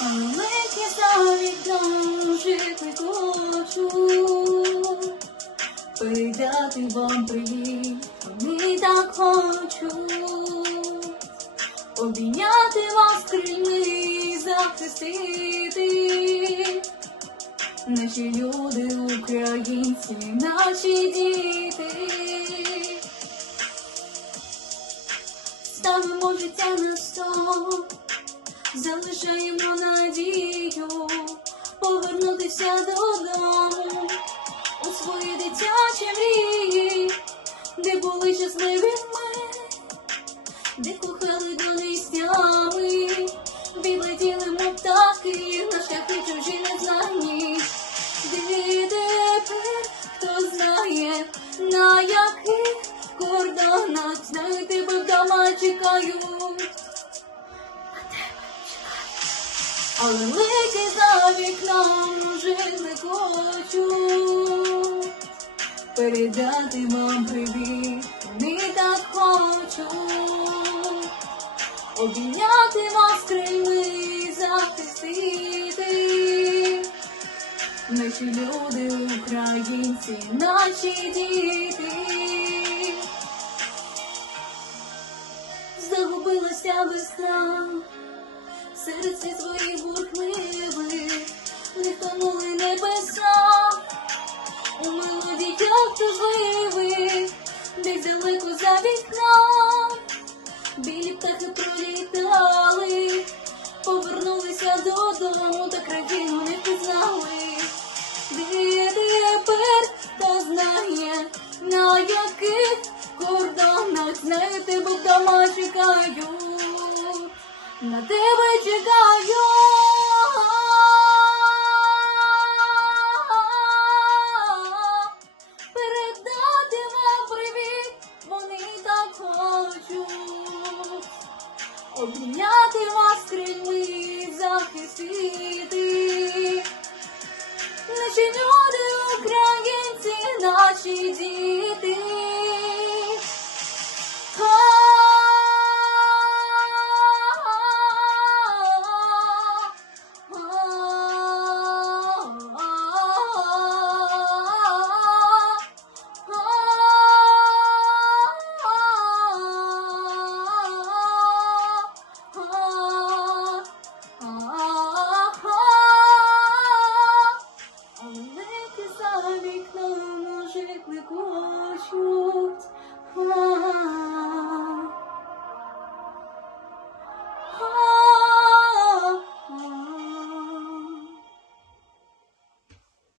Леті за вікном жити хочу, передати вам привіт, не так хочу, обійняти вас крильми, захистити, наші люди, українці, наші діти. Ставимо життя на стол, залишаємо надію повернутися додому у свої дитячі мрії, де були щасливі ми, де кохали до місцями, відлетіли мов птахи, на шляхи чужі незнані. Де тепер, хто знає, на яких кордонах знаю тебе вдома чекають. Але леті за вікном не хочу передати вам привіт, не так хочу обійняти вас крильми, захистити. Наші люди, українці, наші діти. Загубилася весна серед цих своїх бурхливих, не небеса, у мелодіях тужливих, десь далеко за вікном, білі птахи пролітали, повернулися додому, та країну не пізнали. Де тепер хто знає, на яких кордонах знаю тебе вдома чекаю, на хочуть обміняти вас крильми, захистити. Наші люди, українці, наші діти. shoot high.